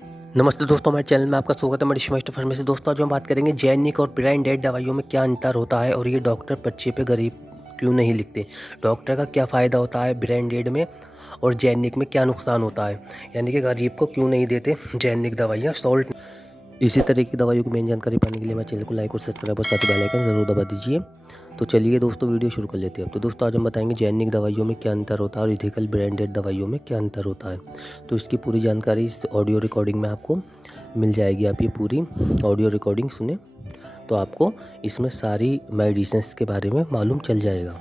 नमस्ते दोस्तों, हमारे चैनल में आपका स्वागत है। Medicine master pharmacy. दोस्तों, आज हम बात करेंगे जेनिक और ब्रांडेड दवाइयों में क्या अंतर होता है और ये डॉक्टर पर्चे पे गरीब क्यों नहीं लिखते। डॉक्टर का क्या फ़ायदा होता है ब्रांडेड में और जेनिक में क्या नुकसान होता है, यानी कि गरीब को क्यों नहीं देते जेनिक दवाइयाँ सॉल्ट। इसी तरह की दवाइयों की मेन जानकारी पाने के लिए हमारे चैनल को लाइक और सब्सक्राइब और साथ ही बेल आइकन ज़रूर दबा दीजिए। तो चलिए दोस्तों, वीडियो शुरू कर लेते हैं। तो दोस्तों, आज हम बताएंगे जेनिक दवाइयों में क्या अंतर होता है और इथिकल ब्रांडेड दवाइयों में क्या अंतर होता है। तो इसकी पूरी जानकारी इस ऑडियो रिकॉर्डिंग में आपको मिल जाएगी। आप ये पूरी ऑडियो रिकॉर्डिंग सुने तो आपको इसमें सारी मेडिसिन्स के बारे में मालूम चल जाएगा।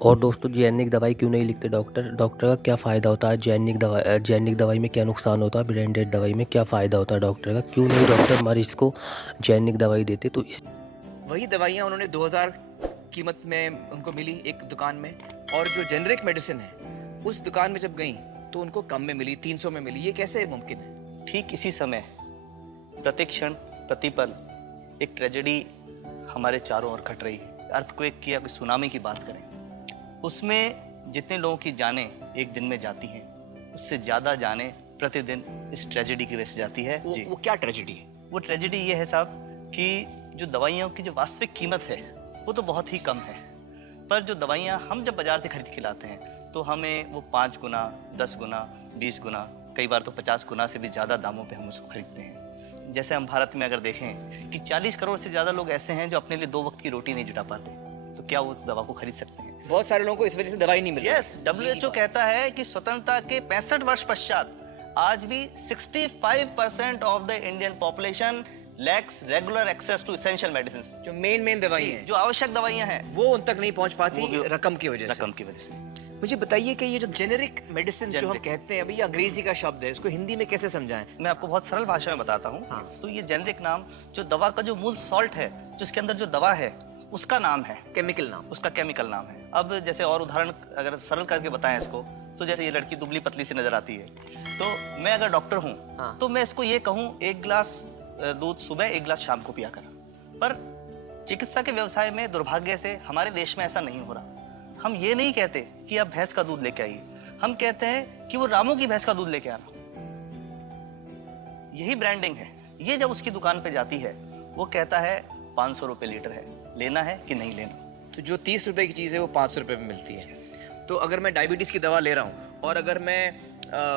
और दोस्तों, जेनिक दवाई क्यों नहीं लिखते डॉक्टर का क्या फ़ायदा होता है, जेनिक दवाई में क्या नुकसान होता है, ब्रांडेड दवाई में क्या फ़ायदा होता है डॉक्टर का, क्यों नहीं डॉक्टर मरीज़ को जेनिक दवाई देते। तो इस वही दवाइयाँ उन्होंने 2000 कीमत में उनको मिली एक दुकान में, और जो जेनरिक मेडिसिन है उस दुकान में जब गई तो उनको कम में मिली, 300 में मिली। ये कैसे मुमकिन है? ठीक इसी समय प्रतिक्षण प्रतिपल एक ट्रेजेडी हमारे चारों ओर घट रही है। अर्थक्वेक की या कोई सुनामी की बात करें, उसमें जितने लोगों की जानें एक दिन में जाती हैं, उससे ज़्यादा जानें प्रतिदिन इस ट्रेजेडी की वजह से जाती है। वो क्या ट्रेजेडी है? वो ट्रेजेडी ये है साहब कि जो दवाइयों की जो वास्तविक कीमत है वो तो बहुत ही कम है, पर जो दवाइयाँ हम जब बाज़ार से खरीद के लाते हैं तो हमें वो 5 गुना, 10 गुना, 20 गुना, कई बार तो 50 गुना से भी ज़्यादा दामों पे हम उसको खरीदते हैं। जैसे हम भारत में अगर देखें कि 40 करोड़ से ज़्यादा लोग ऐसे हैं जो अपने लिए 2 वक्त की रोटी नहीं जुटा पाते, तो क्या वो उस दवा को खरीद सकते हैं? बहुत सारे लोगों को इस वजह से दवाई नहीं मिल रही। यस, WHO कहता है कि स्वतंत्रता के 65 वर्ष पश्चात आज भी 65% of the Indian population lacks regular access to essential medicine. जो मेन दवाई है, जो आवश्यक दवाइयां हैं, वो उन तक नहीं पहुंच पाती रकम की वजह से। मुझे बताइए कि ये जो जेनेरिक मेडिसिन जो हम कहते हैं, अभी ये अंग्रेजी का शब्द है, इसको हिंदी में कैसे समझाएं? मैं आपको बहुत सरल भाषा में बताता हूँ। हाँ। तो ये जेनेरिक नाम जो दवा का जो मूल सॉल्ट है, जो इसके अंदर जो दवा है उसका नाम है, केमिकल नाम, उसका केमिकल नाम है। अब जैसे और उदाहरण अगर सरल करके बताएं इसको, तो जैसे ये लड़की दुबली पतली सी नजर आती है, तो मैं अगर डॉक्टर हूँ हाँ। तो मैं इसको ये कहूँ 1 गिलास दूध सुबह, 1 गिलास शाम को पिया कर। पर चिकित्सा के व्यवसाय में दुर्भाग्य से हमारे देश में ऐसा नहीं हो रहा। हम ये नहीं कहते कि आप भैंस का दूध लेके आइए, हम कहते हैं कि वो रामू की भैंस का दूध लेके आना। यही ब्रांडिंग है। ये जब उसकी दुकान पे जाती है, वो कहता है 500 रुपए लीटर है, लेना है कि नहीं लेना। तो जो 30 रुपए की चीज़ है वो 500 रुपए में मिलती है। तो अगर मैं डायबिटीज़ की दवा ले रहा हूँ और अगर मैं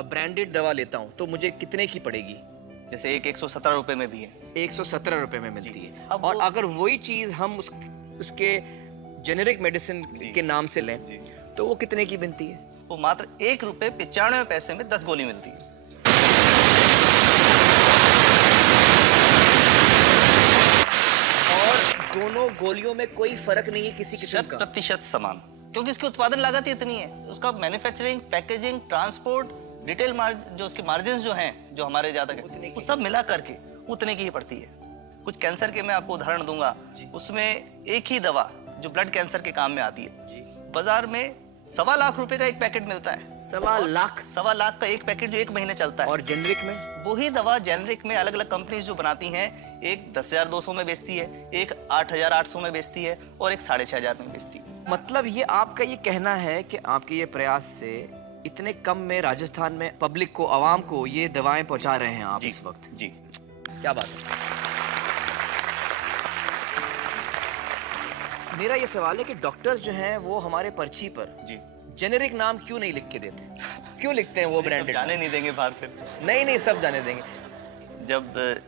ब्रांडेड दवा लेता हूँ तो मुझे कितने की पड़ेगी? जैसे एक 117 रुपए में भी है, 117 रुपए में मिलती है। अब और अगर वही चीज़ हम उसके जेनेरिक मेडिसिन के नाम से लें तो वो कितने की बनती है? वो मात्र 1 रुपए 95 पैसे में 10 गोली मिलती है। और दोनों गोलियों में कोई फर्क नहीं है किसी किस्म का? 100% समान, क्योंकि इसकी उत्पादन लागत ही इतनी है। उसका manufacturing, packaging, transport, retail margin, जो उसके मार्जिन जो हैं, जो हमारे ज्यादा वो सब मिला करके उतने की ही पड़ती है। कुछ कैंसर के मैं आपको उदाहरण दूंगा, उसमें एक ही दवा जो ब्लड कैंसर के काम में आती है, बाजार में 1.25 लाख रुपए का एक पैकेट मिलता है। 1.25 लाख का एक पैकेट जो 1 महीने चलता है। और जेनेरिक में वही दवा जेनेरिक में अलग अलग कंपनीज जो बनाती हैं, एक 10,200 में बेचती है, एक 8,800 में बेचती है और एक 6,500 में बेचती है। मतलब ये आपका ये कहना है कि आपके ये प्रयास से इतने कम में राजस्थान में पब्लिक को, आवाम को ये दवाएं पहुंचा रहे हैं आप इस वक्त? जी, क्या बात है। मेरा ये सवाल है कि डॉक्टर्स जो हैं वो हमारे पर्ची पर जी जेनेरिक नाम क्यों नहीं लिख के देते? क्यों लिखते हैं वो ब्रांडेड? जाने नहीं देंगे बाहर फिर। नहीं, सब जाने देंगे। जब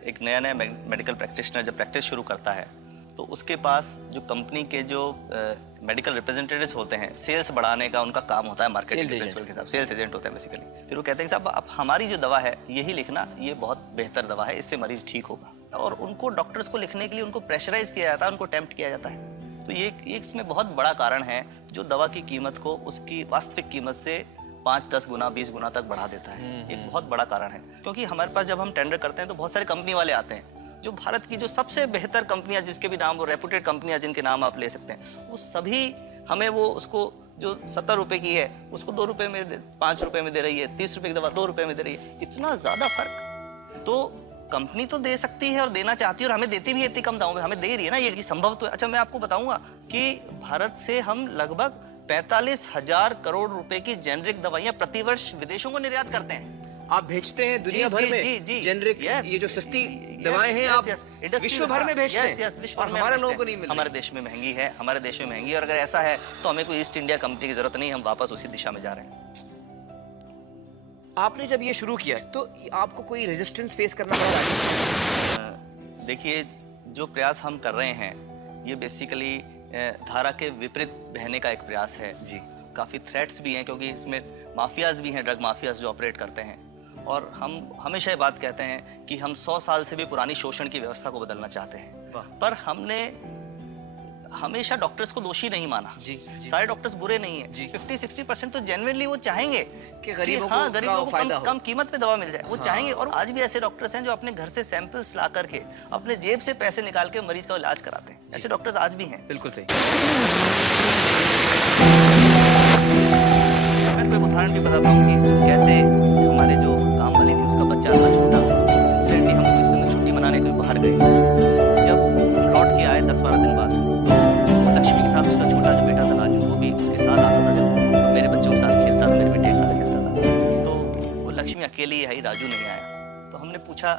एक नया मेडिकल प्रैक्टिशनर जब प्रैक्टिस शुरू करता है, तो उसके पास जो कंपनी के जो मेडिकल रिप्रेजेंटेटिव्स होते हैं, सेल्स बढ़ाने का उनका काम होता है, मार्केटिंग प्रिंसिपल के हिसाब से सेल्स एजेंट होते हैं बेसिकली। फिर वो कहते हैं कि साहब आप हमारी जो दवा है यही लिखना, ये बहुत बेहतर दवा है, इससे मरीज ठीक होगा। और उनको डॉक्टर्स को लिखने के लिए उनको प्रेशराइज किया जाता है, उनको टेम्प्ट किया जाता है। तो ये इसमें बहुत बड़ा कारण है जो दवा की कीमत को उसकी वास्तविक कीमत से 5, 10 गुना, 20 गुना तक बढ़ा देता है। एक बहुत बड़ा कारण है, क्योंकि हमारे पास जब हम टेंडर करते हैं तो बहुत सारे कंपनी वाले आते हैं, जो भारत की जो सबसे बेहतर कंपनियां, जिसके भी नाम वो रेपुटेड कंपनियां जिनके नाम आप ले सकते हैं, वो सभी हमें वो उसको जो 70 रुपए की है उसको 2 रुपए में, 5 रुपए में दे रही है, 30 रुपए की दवा 2 रुपए में दे रही है। इतना ज्यादा फर्क तो कंपनी तो दे सकती है और देना चाहती है और हमें देती भी है इतनी कम दामों में, हमें दे रही है ना, ये संभव तो है। अच्छा, मैं आपको बताऊंगा कि भारत से हम लगभग 45,000 करोड़ रुपए की जेनेरिक दवाइयां प्रतिवर्ष विदेशों को निर्यात करते हैं। आप भेजते हैं दुनिया भर में जेनरिक ये जो सस्ती दवाएं हैं आप विश्व भर में भेजते हैं और हमारे लोगों को नहीं मिल रही। हमारे देश में महंगी है, हमारे देश में महंगी है, और अगर ऐसा है तो हमें कोई ईस्ट इंडिया कंपनी की जरूरत नहीं, हम वापस उसी दिशा में जा रहे हैं। आपने जब ये शुरू किया तो आपको कोई रेजिस्टेंस फेस करना पड़ा? देखिए, जो प्रयास हम कर रहे हैं ये बेसिकली धारा के विपरीत बहने का एक प्रयास है जी। काफ़ी थ्रेट्स भी हैं क्योंकि इसमें माफियाज भी हैं, ड्रग माफियाज जो ऑपरेट करते हैं, और हम हमेशा ये बात कहते हैं कि हम 100 साल से भी पुरानी शोषण की व्यवस्था को बदलना चाहते हैं, पर हमने हमेशा डॉक्टर्स को दोषी नहीं माना जी। सारे डॉक्टर्स बुरे नहीं हैं, 50-60% तो जेन्युइनली वो चाहेंगे कि गरीबों को कम कीमत पे दवा मिल जाए, वो चाहेंगे। और आज भी ऐसे डॉक्टर्स हैं जो अपने घर से सैंपल्स ला करके अपने जेब से पैसे निकाल के मरीज का इलाज कराते हैं, ऐसे डॉक्टर्स आज भी हैं। बिल्कुल सही। मैं एक उदाहरण भी बताता हूँ कि कैसे हमारे जो काम वाली थी उसका बच्चा था छोटा, इंसिडेंटली हम इस समय छुट्टी मनाने के बाहर गए, जब हम लौट के आए 10-12 दिन बाद, तो लक्ष्मी के साथ उसका छोटा जो बेटा था राजू, वो भी उसके साथ आता था, जब मेरे बच्चों के साथ खेलता था, मेरे बेटे के साथ खेलता था, तो वो लक्ष्मी अकेली आई, राजू नहीं आया। तो हमने पूछा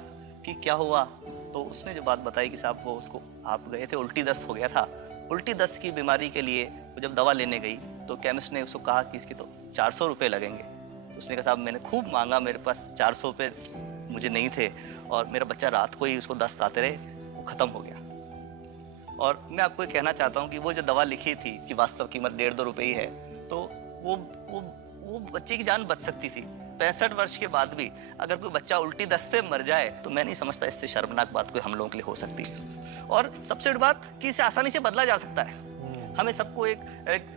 कि क्या हुआ, तो उसने जो बात बताई कि साहब वो उसको आप गए थे, उल्टी दस्त हो गया था, उल्टी दस्त की बीमारी के लिए वो जब दवा लेने गई तो केमिस्ट ने उसको कहा कि इसकी तो 400 रुपये लगेंगे। तो उसने कहा साहब मैंने खूब मांगा, मेरे पास 400 रुपये मुझे नहीं थे, और मेरा बच्चा रात को ही उसको दस्त आते रहे, वो ख़त्म हो गया। और मैं आपको ये कहना चाहता हूँ कि वो जो दवा लिखी थी कि वास्तव कीमत 1.5-2 रुपये ही है, तो वो बच्चे की जान बच सकती थी। 65 वर्ष के बाद भी अगर कोई बच्चा उल्टी दस्त से मर जाए तो मैं नहीं समझता इससे शर्मनाक बात कोई हम लोगों के लिए हो सकती है। और सबसे बड़ी बात कि इसे आसानी से बदला जा सकता है। हमें सबको एक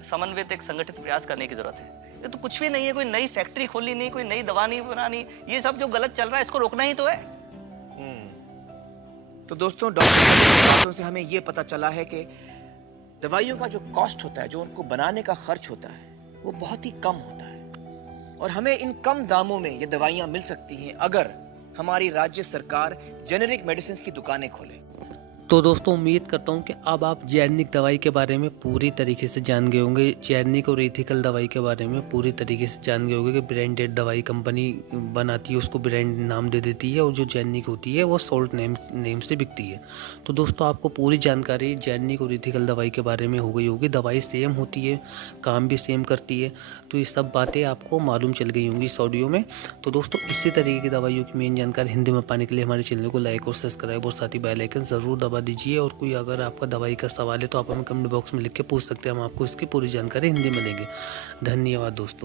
समन्वित, एक संगठित प्रयास करने की जरूरत है। ये तो कुछ भी नहीं है, कोई नई फैक्ट्री खोलनी नहीं, कोई नई दवा नहीं बनानी, ये सब जो गलत चल रहा है इसको रोकना ही तो है। तो दोस्तों, डॉक्टर की बातों से हमें ये पता चला है कि दवाइयों का जो कॉस्ट होता है, जो उनको बनाने का खर्च होता है, वो बहुत ही कम होता है, और हमें इन कम दामों में ये दवाइयाँ मिल सकती हैं अगर हमारी राज्य सरकार जेनेरिक मेडिसिन की दुकानें खोले। तो दोस्तों, उम्मीद करता हूँ कि अब आप जेनेरिक दवाई के बारे में पूरी तरीके से जान गए होंगे, जेनेरिक और एथिकल दवाई के बारे में पूरी तरीके से जान गए होंगे कि ब्रांडेड दवाई कंपनी बनाती है, उसको ब्रांड नाम दे देती है, और जो जेनेरिक होती है वो सोल्ट नेम से बिकती है। तो दोस्तों, आपको पूरी जानकारी जेनेरिक और एथिकल दवाई के बारे में हो गई होगी। दवाई सेम होती है, काम भी सेम करती है, तो ये सब बातें आपको मालूम चल गई होंगी इस ऑडियो में। तो दोस्तों, इसी तरीके की दवाइयों की मेन जानकारी हिंदी में पाने के लिए हमारे चैनल को लाइक और सब्सक्राइब और साथ ही बेल आइकन ज़रूर दबा दीजिए। और कोई अगर आपका दवाई का सवाल है तो आप हमें कमेंट बॉक्स में लिख के पूछ सकते हैं, हम आपको इसकी पूरी जानकारी हिंदी में देंगे। धन्यवाद दोस्तों।